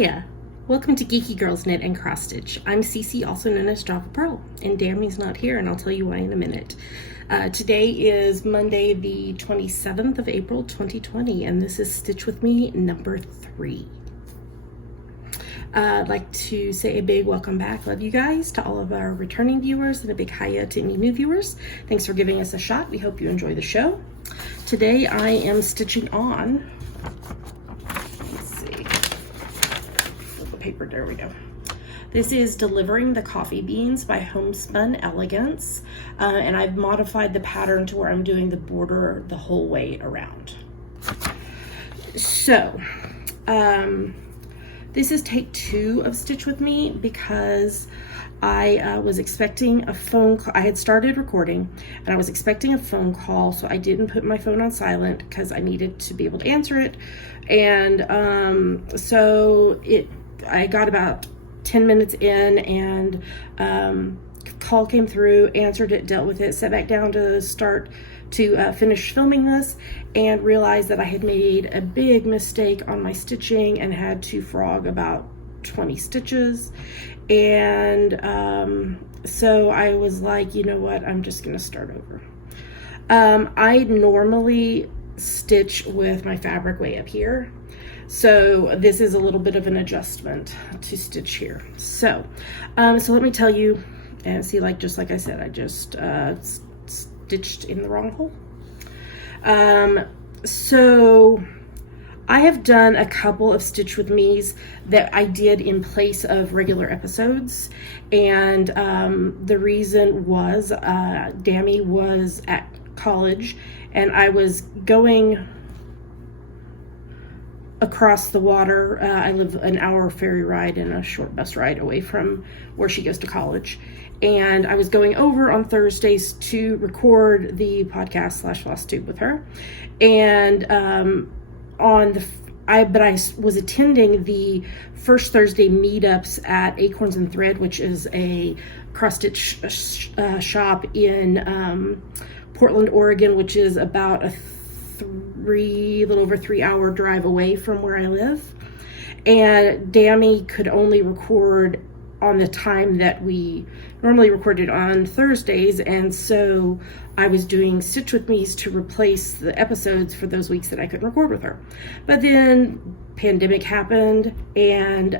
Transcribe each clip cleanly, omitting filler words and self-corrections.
Hiya! Welcome to Geeky Girls Knit and Cross Stitch. I'm Cece, also known as Drop a Pearl, and Dammy's not here, and I'll tell you why in a minute. Today is Monday, the 27th of April, 2020, and this is Stitch With Me number 3. I'd like to say a big welcome back. Love you guys, to all of our returning viewers, and a big hiya to any new viewers. Thanks for giving us a shot. We hope you enjoy the show. Today I am stitching on, paper, there we go. This is Delivering the Coffee Beans by Homespun Elegance, and I've modified the pattern to where I'm doing the border the whole way around. So, this is take 2 of Stitch With Me because I was expecting a phone call. I had started recording and I was expecting a phone call, so I didn't put my phone on silent because I needed to be able to answer it. And I got about 10 minutes in and call came through, answered it, dealt with it, sat back down to finish filming this, and realized that I had made a big mistake on my stitching and had to frog about 20 stitches. And so I was like, you know what, I'm just gonna start over. I normally stitch with my fabric way up here, so this is a little bit of an adjustment to stitch here. So let me tell you, and see, just like I said, I just stitched in the wrong hole. So I have done a couple of Stitch With Me's that I did in place of regular episodes, and the reason was Dammy was at college and I was going across the water. I live an hour ferry ride and a short bus ride away from where she goes to college, and I was going over on Thursdays to record the podcast / FlossTube with her. And I was attending the first Thursday meetups at Acorns and Thread, which is a cross stitch shop in Portland, Oregon, which is about a little over 3 hour drive away from where I live. And Dammy could only record on the time that we normally recorded on Thursdays, and so I was doing Stitch With Me's to replace the episodes for those weeks that I couldn't record with her. But then pandemic happened, and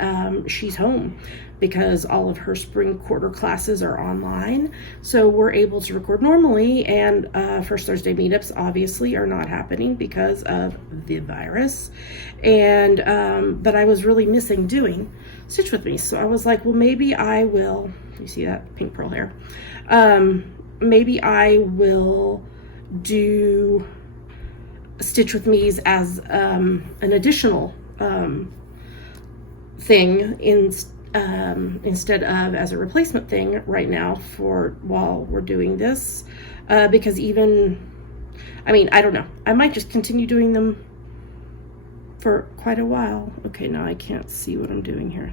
she's home because all of her spring quarter classes are online, so we're able to record normally. And first Thursday meetups obviously are not happening because of the virus, and but I was really missing doing Stitch With Me, so I was like, well, maybe I will, you see that pink pearl hair, maybe I will do Stitch With Me's as an additional thing instead of as a replacement thing right now for while we're doing this, because I don't know, I might just continue doing them for quite a while. Okay, now I can't see what I'm doing here.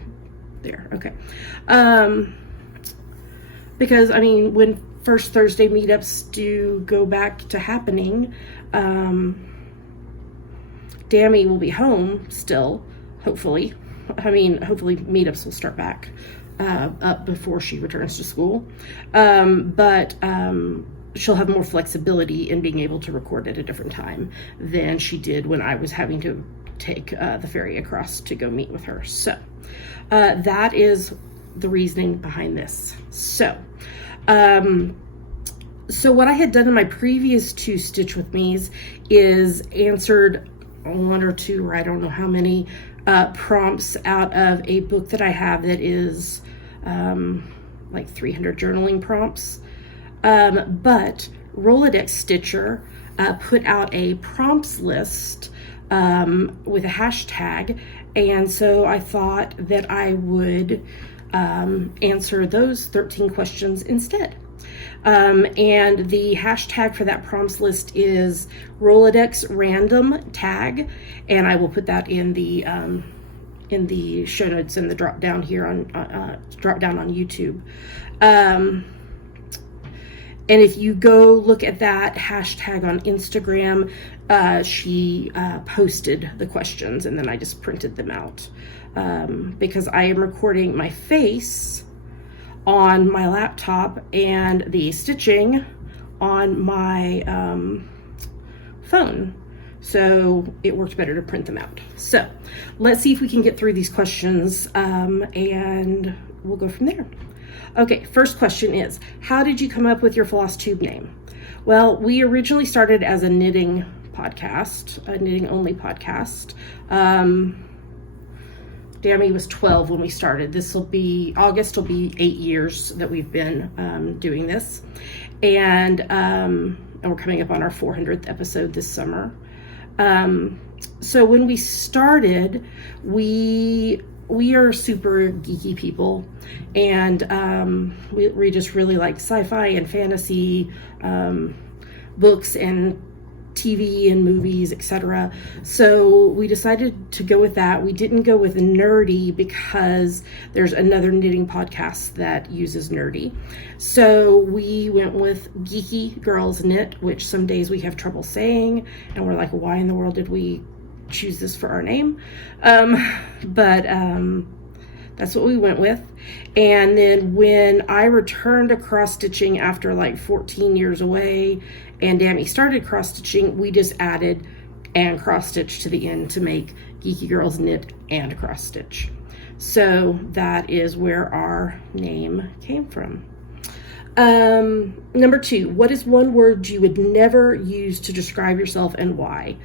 There, okay. Because when first Thursday meetups do go back to happening, Dammy will be home still, hopefully. Hopefully meetups will start back up before she returns to school. But she'll have more flexibility in being able to record at a different time than she did when I was having to take the ferry across to go meet with her. So that is the reasoning behind this. So what I had done in my previous 2 Stitch With Me's is answered 1 or 2, or I don't know how many, prompts out of a book that I have that is like 300 journaling prompts. But Rolodex Stitcher put out a prompts list with a hashtag, and so I thought that I would answer those 13 questions instead. And the hashtag for that prompts list is Rolodex random tag, and I will put that in the show notes in the drop down here on YouTube. And if you go look at that hashtag on Instagram, she posted the questions and then I just printed them out. because I am recording my face on my laptop and the stitching on my phone. So it worked better to print them out. So let's see if we can get through these questions, and we'll go from there. Okay, first question is, how did you come up with your FlossTube name? Well, we originally started as a knitting podcast, a knitting only podcast. Dammy was 12 when we started. August will be 8 years that we've been doing this. And we're coming up on our 400th episode this summer. So when we started, we are super geeky people, and we just really like sci-fi and fantasy books and TV and movies, etc. So we decided to go with that. We didn't go with nerdy because there's another knitting podcast that uses nerdy. So we went with Geeky Girls Knit, which some days we have trouble saying, and we're like, why in the world did we choose this for our name? But that's what we went with. And then when I returned to cross stitching after like 14 years away, and Dammy started cross stitching, we just added and cross stitch to the end to make Geeky Girls Knit and cross stitch. So that is where our name came from. Number 2, what is one word you would never use to describe yourself and why?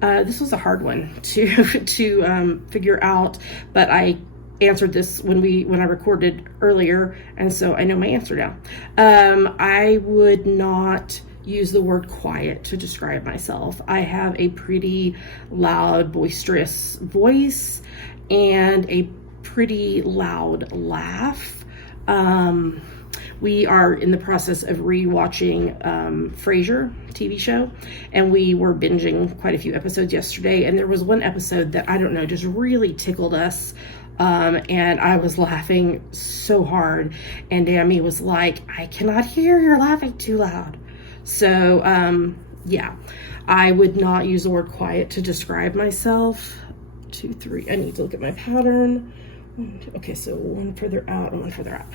This was a hard one to figure out, but I answered this when I recorded earlier, and so I know my answer now. I would not use the word quiet to describe myself. I have a pretty loud, boisterous voice and a pretty loud laugh. We are in the process of rewatching Frasier TV show, and we were binging quite a few episodes yesterday, and there was one episode that, I don't know, just really tickled us. And I was laughing so hard, and Dammy was like, I cannot hear, you're laughing too loud. So, yeah, I would not use the word quiet to describe myself. 2, 3, I need to look at my pattern. Okay, so one further out and one further out.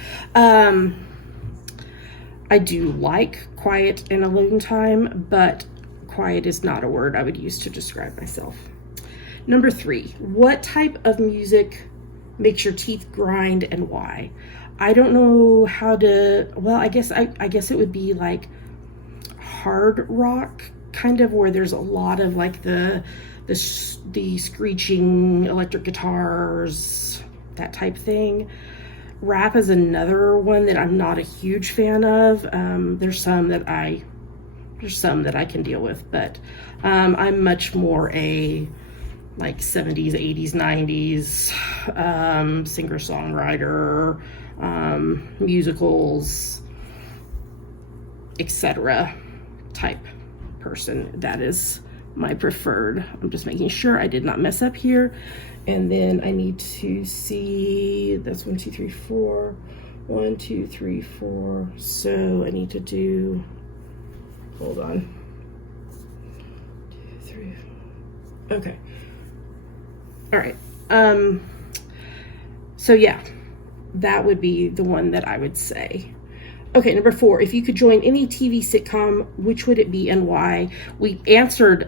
I do like quiet and alone time, but quiet is not a word I would use to describe myself. Number 3, what type of music makes your teeth grind and why? I don't know how to, well, I guess it would be like hard rock, kind of, where there's a lot of like the screeching electric guitars, that type thing. Rap is another one that I'm not a huge fan of. There's some that I can deal with, but I'm much more a like 70s, 80s, 90s singer-songwriter, musicals, etc. type person. That is my preferred. I'm just making sure I did not mess up here. And then I need to see, that's 1, 2, 3, 4. 1, 2, 3, 4. So I need to do, hold on. 2, 3. Okay. All right. So yeah, that would be the one that I would say. Okay, number 4, if you could join any TV sitcom, which would it be and why? We answered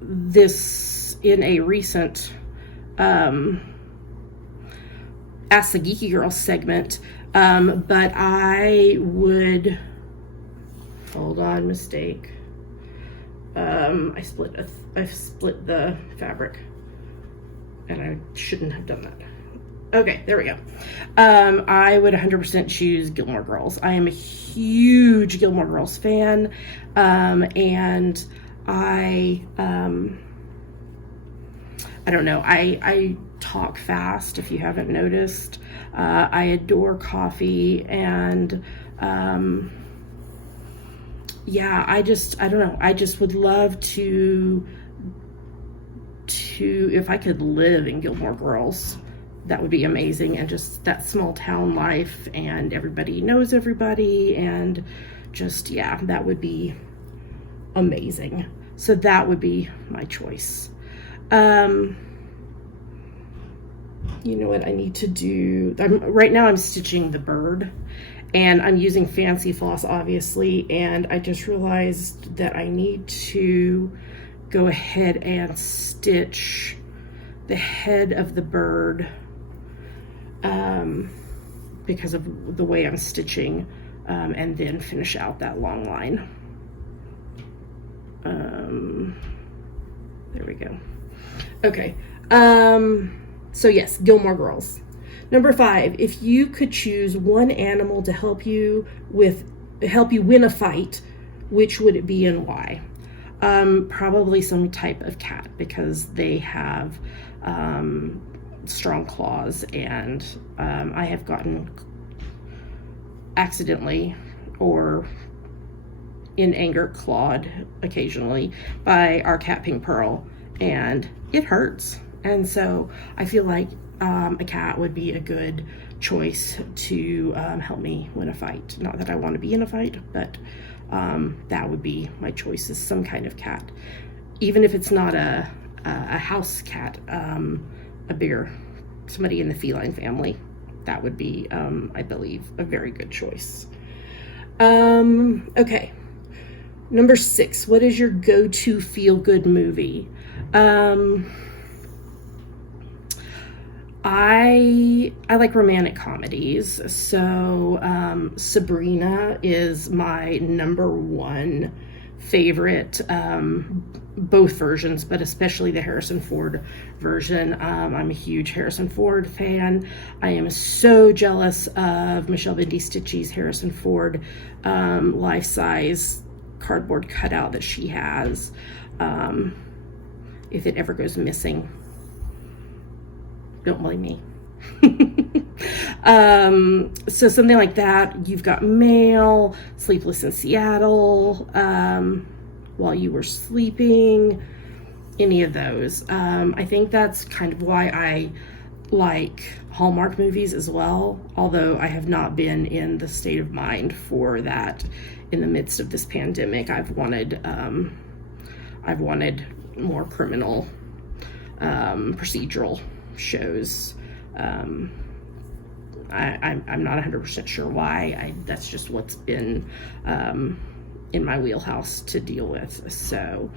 this in a recent Ask the Geeky Girls segment, but I would, hold on, mistake. I split the fabric, and I shouldn't have done that. Okay, there we go. I would 100% choose Gilmore Girls. I am a huge Gilmore Girls fan, and I don't know, I talk fast, if you haven't noticed. I adore coffee, and yeah, I don't know, I just would love to if I could live in Gilmore Girls, that would be amazing. And just that small town life, and everybody knows everybody, and just, yeah, that would be amazing. So that would be my choice. you know what I need to do? Right now I'm stitching the bird, and I'm using fancy floss, obviously, and I just realized that I need to go ahead and stitch the head of the bird because of the way I'm stitching, and then finish out that long line. There we go. Okay. So yes, Gilmore Girls. Number 5, if you could choose one animal to help you win a fight, which would it be and why? Probably some type of cat, because they have strong claws, and I have gotten accidentally or in anger clawed occasionally by our cat Pink Pearl, and it hurts. And so I feel like a cat would be a good choice to help me win a fight. Not that I want to be in a fight, but that would be my choice, is some kind of cat. Even if it's not a house cat, somebody in the feline family, that would be, I believe, a very good choice. Okay. Number 6, what is your go-to feel-good movie? I like romantic comedies, so Sabrina is my number 1 favorite, both versions, but especially the Harrison Ford version. I'm a huge Harrison Ford fan. I am so jealous of Michelle Bendy-Stitchie's Harrison Ford life-size cardboard cutout that she has. If it ever goes missing, don't blame me. So something like that. You've Got Mail, Sleepless in Seattle, While You Were Sleeping, any of those. I think that's kind of why I like Hallmark movies as well, although I have not been in the state of mind for that in the midst of this pandemic. I've wanted more criminal procedural shows. I'm not 100% sure why. That's just what's been in my wheelhouse to deal with. So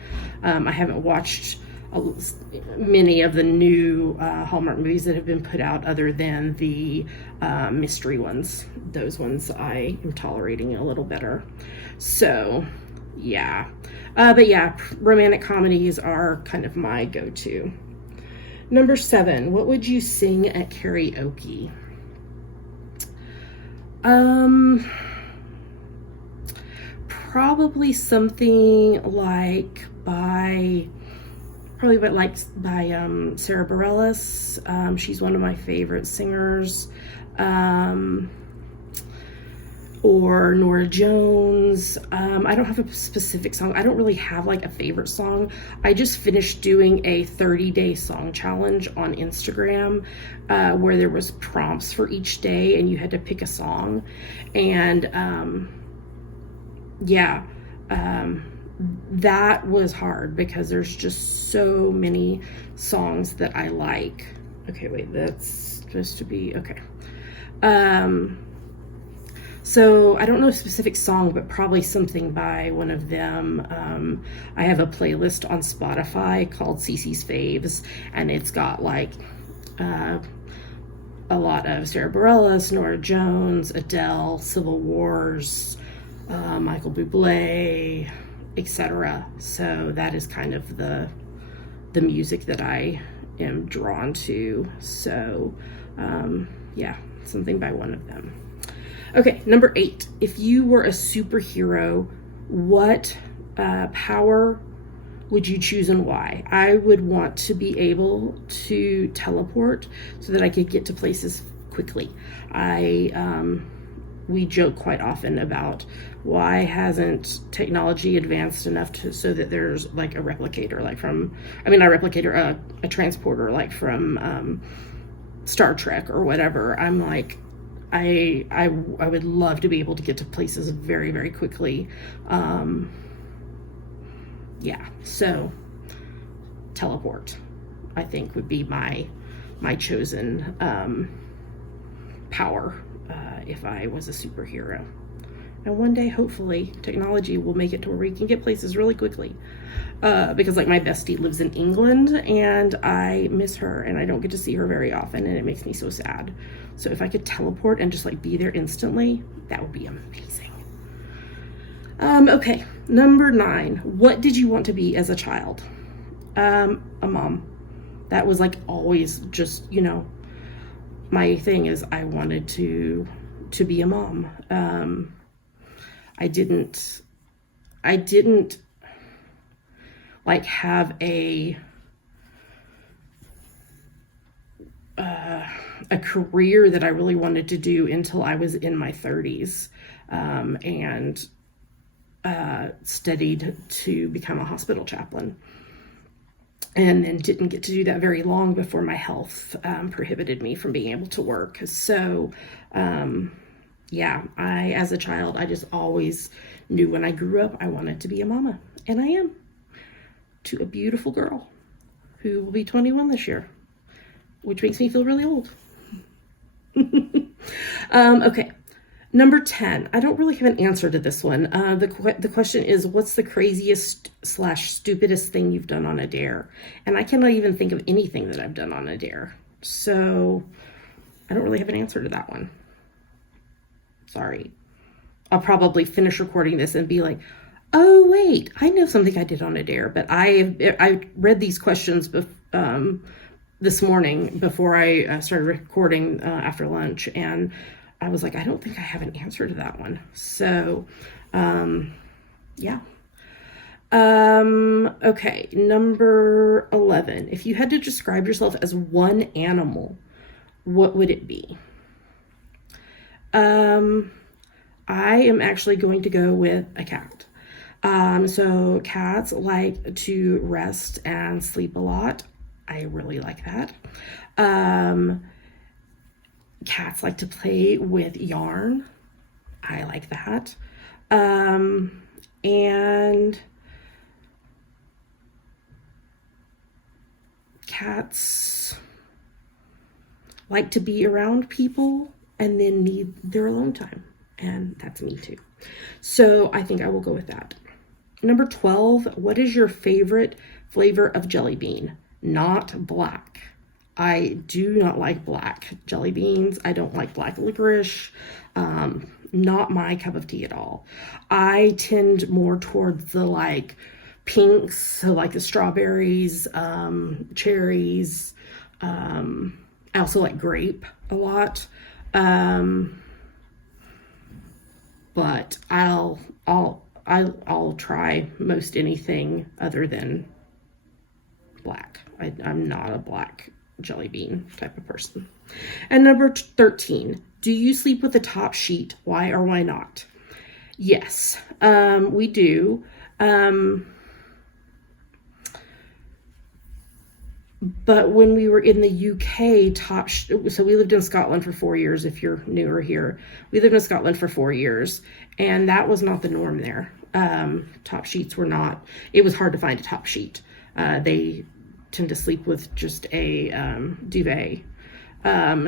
I haven't watched many of the new Hallmark movies that have been put out, other than the mystery ones. Those ones I am tolerating a little better. So yeah. But yeah, romantic comedies are kind of my go-to. Number 7, what would you sing at karaoke? Probably something like by Sarah Bareilles. She's one of my favorite singers. Or Nora Jones. I don't have a specific song. I don't really have like a favorite song. I just finished doing a 30-day song challenge on Instagram, where there was prompts for each day and you had to pick a song. And that was hard because there's just so many songs that I like. Okay, wait, that's supposed to be okay. So I don't know a specific song, but probably something by one of them. I have a playlist on Spotify called CeCe's Faves, and it's got like a lot of Sarah Bareilles, Nora Jones, Adele, Civil Wars, Michael Bublé, etc. So that is kind of the music that I am drawn to. So yeah, something by one of them. Okay, number 8. If you were a superhero, what power would you choose and why? I would want to be able to teleport so that I could get to places quickly. We joke quite often about why hasn't technology advanced enough so that there's like a replicator, a transporter like from Star Trek or whatever. I'm like, I would love to be able to get to places very, very quickly. Yeah, so teleport, I think, would be my my chosen power if I was a superhero. And one day, hopefully, technology will make it to where we can get places really quickly. Because like my bestie lives in England and I miss her and I don't get to see her very often and it makes me so sad. So if I could teleport and just like be there instantly, that would be amazing. Okay, number 9. What did you want to be as a child? A mom. That was like always just, you know, my thing is I wanted to be a mom. I didn't like have a career that I really wanted to do until I was in my 30s, and studied to become a hospital chaplain. And then didn't get to do that very long before my health prohibited me from being able to work. So, yeah, as a child, I just always knew when I grew up, I wanted to be a mama. And I am, to a beautiful girl who will be 21 this year, which makes me feel really old. Okay. Number 10. I don't really have an answer to this one. The question is, what's the craziest / stupidest thing you've done on a dare? And I cannot even think of anything that I've done on a dare. So I don't really have an answer to that one. Sorry. I'll probably finish recording this and be like, oh, wait, I know something I did on a dare. But I read these questions this morning before I started recording after lunch. And I was like, I don't think I have an answer to that one. So, yeah. Okay, number 11. If you had to describe yourself as one animal, what would it be? I am actually going to go with a cat. So cats like to rest and sleep a lot. I really like that. Cats like to play with yarn. I like that. And cats like to be around people and then need their alone time. And that's me too. So I think I will go with that. Number 12, what is your favorite flavor of jelly bean? Not black. I do not like black jelly beans. I don't like black licorice. Not my cup of tea at all. I tend more towards the like pinks, so like the strawberries, cherries. I also like grape a lot. But I'll try most anything other than black. I'm not a black jelly bean type of person. And number 13, do you sleep with the top sheet? Why or why not? Yes, we do. But when we were in the UK, so we lived in Scotland for 4 years. If you're newer here, we lived in Scotland for 4 years, and that was not the norm there. Top sheets were not. It was hard to find a top sheet. They tend to sleep with just a duvet.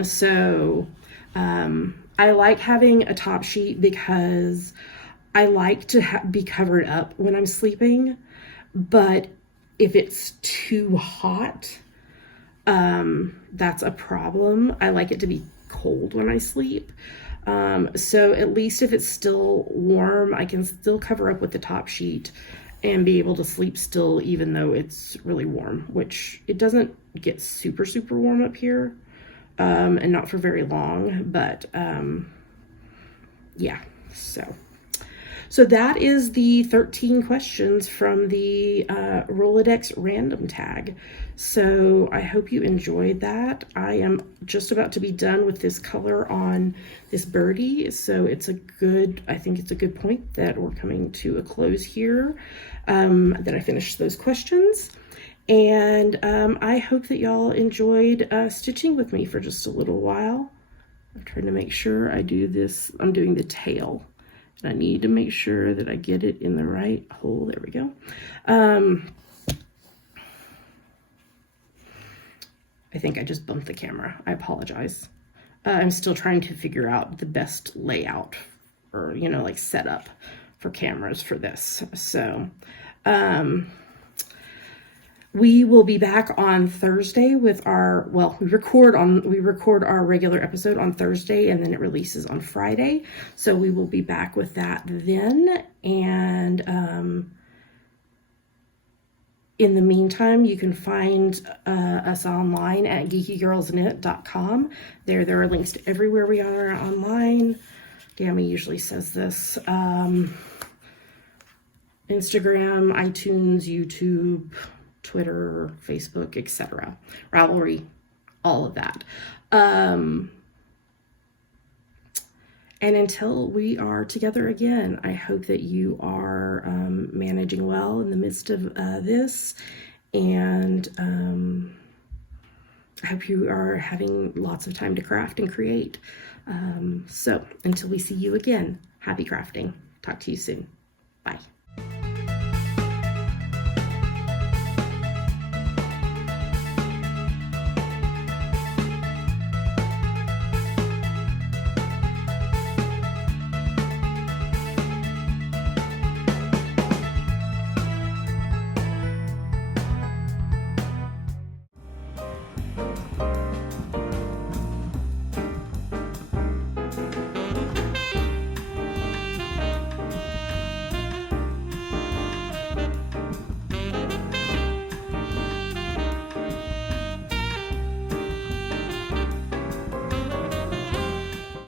So I like having a top sheet because I like to be covered up when I'm sleeping, but if it's too hot, that's a problem. I like it to be cold when I sleep. So at least if it's still warm, I can still cover up with the top sheet and be able to sleep still, even though it's really warm, which it doesn't get super, super warm up here, and not for very long, but, yeah, so that is the 13 questions from the Rolodex random tag. So I hope you enjoyed that. I am just about to be done with this color on this birdie. So I think it's a good point that we're coming to a close here, that I finished those questions. And I hope that y'all enjoyed stitching with me for just a little while. I'm trying to make sure I do this. I'm doing the tail. I need to make sure that I get it in the right hole. There we go. I think I just bumped the camera. I apologize. I'm still trying to figure out the best layout or, you know, like setup for cameras for this. So, we will be back on Thursday with our, well, we record our regular episode on Thursday and then it releases on Friday. So we will be back with that then. And, in the meantime, you can find us online at geekygirlsknit.com. There are links to everywhere we are online. Gammy usually says this. Instagram, iTunes, YouTube, Twitter, Facebook, etc. Ravelry, all of that. And until we are together again, I hope that you are managing well in the midst of this. And I hope you are having lots of time to craft and create. So until we see you again, happy crafting. Talk to you soon. Bye.